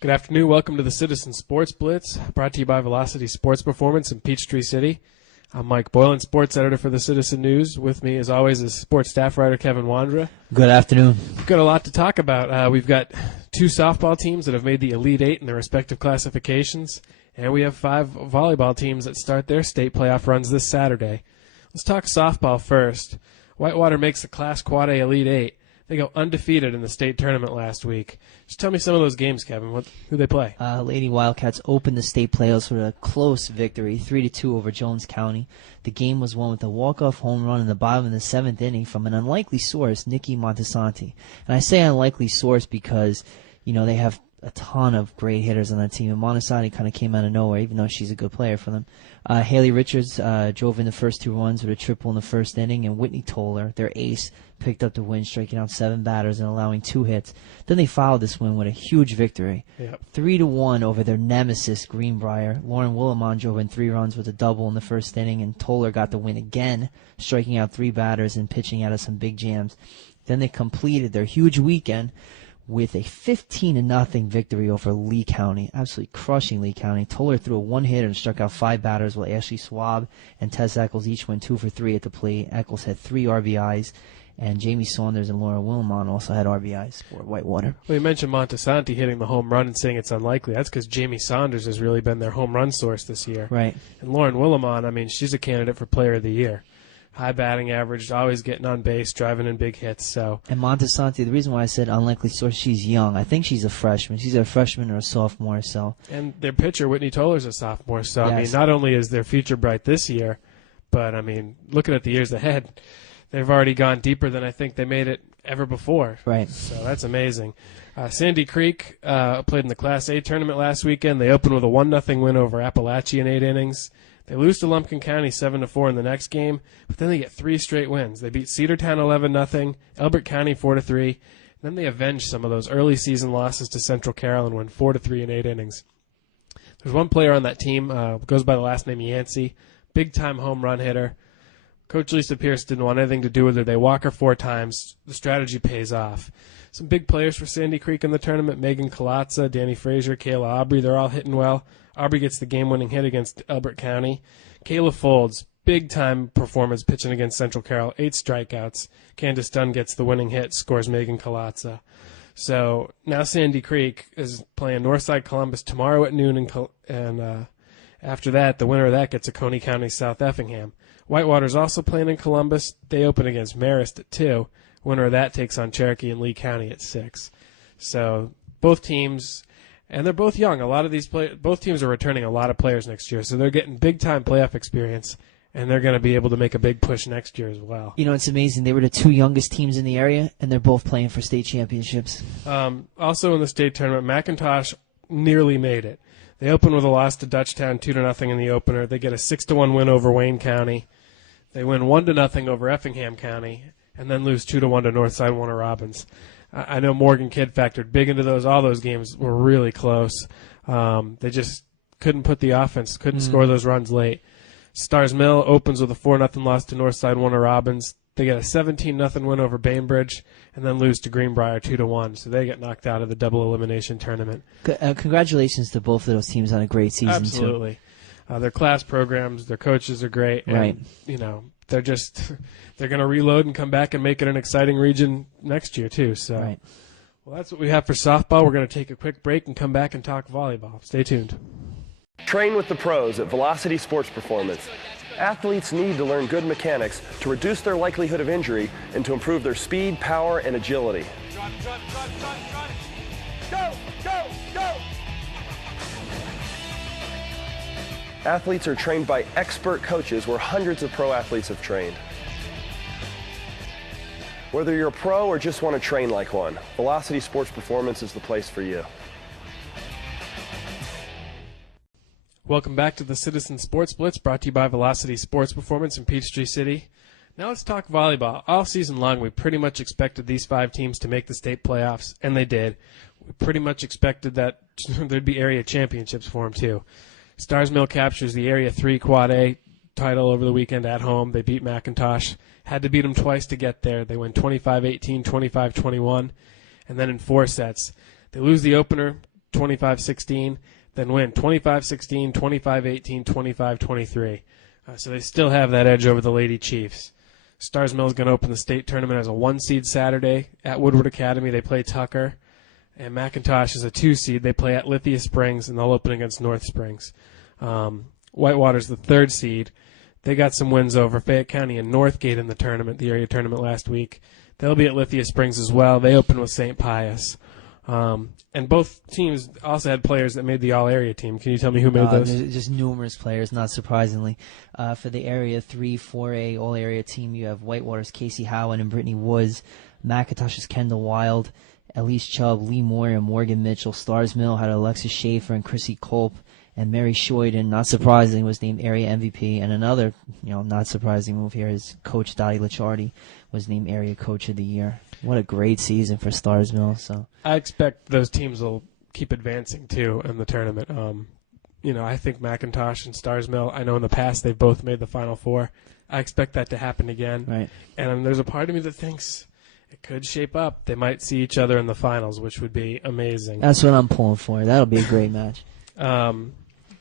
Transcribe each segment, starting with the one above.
Good afternoon. Welcome to the Citizen Sports Blitz, brought to you by Velocity Sports Performance in Peachtree City. I'm Mike Boylan, sports editor for the Citizen News. With me, as always, is sports staff writer Kevin Wandra. Good afternoon. We've got a lot to talk about. We've got 2 softball teams that have made the Elite Eight in their respective classifications, and we have 5 volleyball teams that start their state playoff runs this Saturday. Let's talk softball first. Whitewater makes the Class Quad A Elite Eight. They go undefeated in the state tournament last week. Just tell me some of those games, Kevin. Who they play? Lady Wildcats opened the state playoffs with a close victory, 3-2 over Jones County. The game was won with a walk-off home run in the bottom of the 7th inning from an unlikely source, Nikki Montesanti. And I say unlikely source because, they have a ton of great hitters on that team, and Montesanti kind of came out of nowhere, even though she's a good player for them. Haley Richards drove in the first 2 runs with a triple in the first inning, and Whitney Toller, their ace, picked up the win, striking out 7 batters and allowing 2 hits. Then they followed this win with a huge victory, 3-1 over their nemesis Greenbrier. Lauren Willimon drove in 3 runs with a double in the first inning, and Toller got the win again, striking out 3 batters and pitching out of some big jams. Then they completed their huge weekend with a 15-0 victory over Lee County, absolutely crushing Lee County. Toller threw a 1-hitter and struck out 5 batters, while Ashley Swab and Tess Eccles each went 2 for 3 at the plate. Eccles had 3 RBIs, and Jamie Saunders and Laura Willimon also had RBIs for Whitewater. Well, you mentioned Montesanti hitting the home run and saying it's unlikely. That's because Jamie Saunders has really been their home run source this year. Right. And Lauren Willimon, she's a candidate for Player of the Year. High batting average, always getting on base, driving in big hits. So. And Montesanti, the reason why I said unlikely source, she's young. I think she's a freshman. She's a freshman or a sophomore. So. And their pitcher, Whitney Toller's a sophomore. So, yes. Not only is their future bright this year, but, looking at the years ahead, they've already gone deeper than I think they made it ever before. Right. So that's amazing. Sandy Creek played in the Class A tournament last weekend. They opened with a 1-0 win over Appalachia in 8 innings. They lose to Lumpkin County 7-4 in the next game, but then they get 3 straight wins. They beat Cedartown 11-0, Elbert County 4-3. Then they avenge some of those early season losses to Central Carroll and win 4-3 in 8 innings. There's one player on that team, goes by the last name Yancey, big-time home run hitter. Coach Lisa Pierce didn't want anything to do with her. They walk her 4 times. The strategy pays off. Some big players for Sandy Creek in the tournament, Megan Colazza, Danny Frazier, Kayla Aubrey, they're all hitting well. Aubrey gets the game-winning hit against Elbert County. Kayla Folds, big-time performance pitching against Central Carroll, 8 strikeouts. Candace Dunn gets the winning hit, scores Megan Colazza. So now Sandy Creek is playing Northside Columbus tomorrow at noon, and after that, the winner of that gets a Coney County South Effingham. Whitewater's also playing in Columbus. They open against Marist at 2. Winner of that takes on Cherokee and Lee County at 6. So both teams, and they're both young. A lot of these both teams are returning a lot of players next year, so they're getting big-time playoff experience, and they're going to be able to make a big push next year as well. It's amazing. They were the 2 youngest teams in the area, and they're both playing for state championships. Also in the state tournament, McIntosh nearly made it. They open with a loss to Dutchtown 2-0 in the opener. They get a 6-1 win over Wayne County. They win 1-0 over Effingham County, and then lose 2-1 to Northside Warner Robins. I know Morgan Kidd factored big into those. All those games were really close. They just couldn't put the offense, couldn't score those runs late. Stars Mill opens with a 4-0 loss to Northside Warner Robins. They get a 17-0 win over Bainbridge, and then lose to Greenbrier 2-1. So they get knocked out of the double elimination tournament. Congratulations to both of those teams on a great season. Absolutely. Their class programs, their coaches are great. Right. And, they're going to reload and come back and make it an exciting region next year too. So, right. Well, that's what we have for softball. We're going to take a quick break and come back and talk volleyball. Stay tuned. Train with the pros at Velocity Sports Performance. Athletes need to learn good mechanics to reduce their likelihood of injury and to improve their speed, power, and agility. Go, go, go! Athletes are trained by expert coaches where hundreds of pro athletes have trained. Whether you're a pro or just want to train like one, Velocity Sports Performance is the place for you. Welcome back to the Citizen Sports Blitz, brought to you by Velocity Sports Performance in Peachtree City. Now let's talk volleyball. All season long, we pretty much expected these 5 teams to make the state playoffs, and they did. We pretty much expected that there'd be area championships for them, too. Stars Mill captures the Area 3 Quad A title over the weekend at home. They beat McIntosh. Had to beat them twice to get there. They win 25-18, 25-21, and then in 4 sets. They lose the opener 25-16, then win 25-16, 25-18, 25-23. So they still have that edge over the Lady Chiefs. Stars Mill is going to open the state tournament as a 1-seed Saturday at Woodward Academy. They play Tucker. And McIntosh is a 2-seed. They play at Lithia Springs, and they'll open against North Springs. Whitewater's the 3rd seed. They got some wins over Fayette County and Northgate in the tournament, the area tournament last week. They'll be at Lithia Springs as well. They open with St. Pius. And both teams also had players that made the all-area team. Can you tell me who made those? Just numerous players, not surprisingly. For the Area 3, 4A all-area team, you have Whitewater's Casey Howen and Brittany Woods, McIntosh's Kendall Wild, Elise Chubb, Lee Moore, and Morgan Mitchell. Stars Mill had Alexis Schaefer and Chrissy Culp, and Mary Shoyden, not surprising, was named area MVP. And another, not surprising move here is Coach Dottie Licciardi was named area coach of the year. What a great season for Stars Mill. So I expect those teams will keep advancing too in the tournament. I think McIntosh and Stars Mill, I know in the past they've both made the Final Four. I expect that to happen again. Right. And there's a part of me that thinks it could shape up. They might see each other in the finals, which would be amazing. That's what I'm pulling for. That'll be a great match.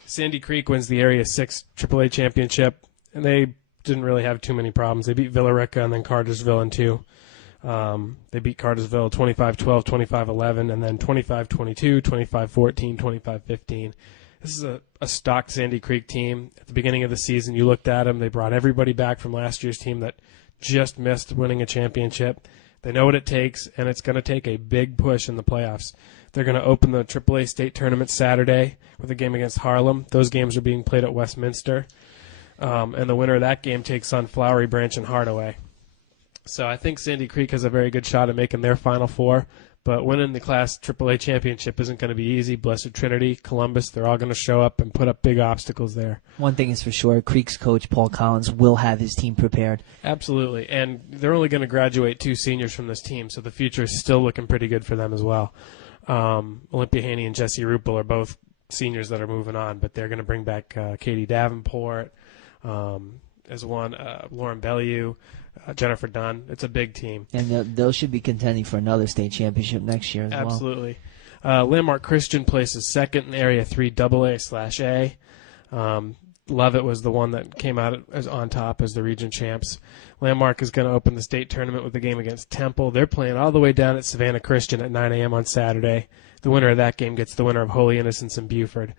Sandy Creek wins the Area 6 AAA championship, and they didn't really have too many problems. They beat Villarica and then Cartersville in 2. They beat Cartersville 25-12, 25-11, and then 25-22, 25-14, 25-15. This is a stocked Sandy Creek team. At the beginning of the season, you looked at them. They brought everybody back from last year's team that just missed winning a championship. They know what it takes, and it's going to take a big push in the playoffs. They're going to open the AAA state tournament Saturday with a game against Harlem. Those games are being played at Westminster. And the winner of that game takes on Flowery Branch and Hardaway. So I think Sandy Creek has a very good shot at making their Final Four. But winning the Class AAA championship isn't going to be easy. Blessed Trinity, Columbus, they're all going to show up and put up big obstacles there. One thing is for sure, Creek's coach, Paul Collins, will have his team prepared. Absolutely. And they're only going to graduate 2 seniors from this team, so the future is still looking pretty good for them as well. Olympia Haney and Jesse Rupel are both seniors that are moving on, but they're going to bring back Katie Davenport as one, Lauren Bellew, Jennifer Dunn. It's a big team. And they should be contending for another state championship next year as well. Absolutely. Landmark Christian places second in Area 3 AA/A. Lovett was the one that came out as on top as the region champs. Landmark is going to open the state tournament with a game against Temple. They're playing all the way down at Savannah Christian at 9 a.m. on Saturday. The winner of that game gets the winner of Holy Innocents and Buford.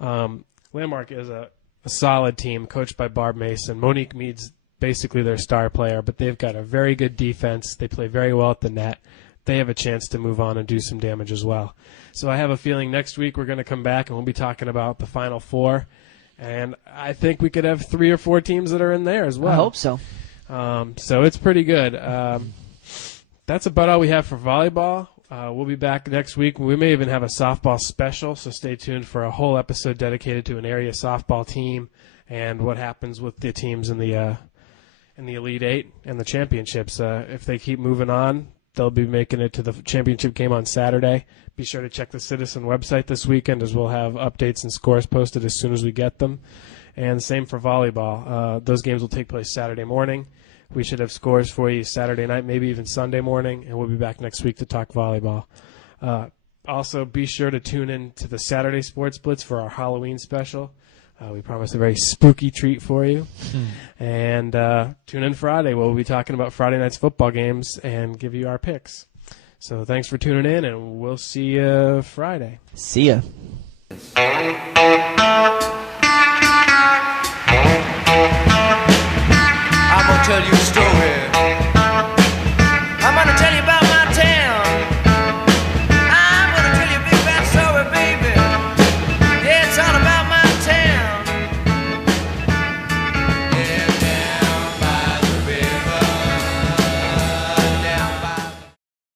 Landmark is a solid team coached by Barb Mason. Monique Mead's basically their star player, but they've got a very good defense. They play very well at the net. They have a chance to move on and do some damage as well. So I have a feeling next week we're going to come back and we'll be talking about the Final Four. And I think we could have 3 or 4 teams that are in there as well. I hope so. So it's pretty good. That's about all we have for volleyball. We'll be back next week. We may even have a softball special, so stay tuned for a whole episode dedicated to an area softball team and what happens with the teams in the Elite Eight and the championships. If they keep moving on, they'll be making it to the championship game on Saturday. Be sure to check the Citizen website this weekend, as we'll have updates and scores posted as soon as we get them. And same for volleyball. Those games will take place Saturday morning. We should have scores for you Saturday night, maybe even Sunday morning, and we'll be back next week to talk volleyball. Also, be sure to tune in to the Saturday Sports Blitz for our Halloween special. We promise a very spooky treat for you. And tune in Friday. We'll be talking about Friday night's football games and give you our picks. So thanks for tuning in, and we'll see you Friday. See ya. I'm gonna tell you a story.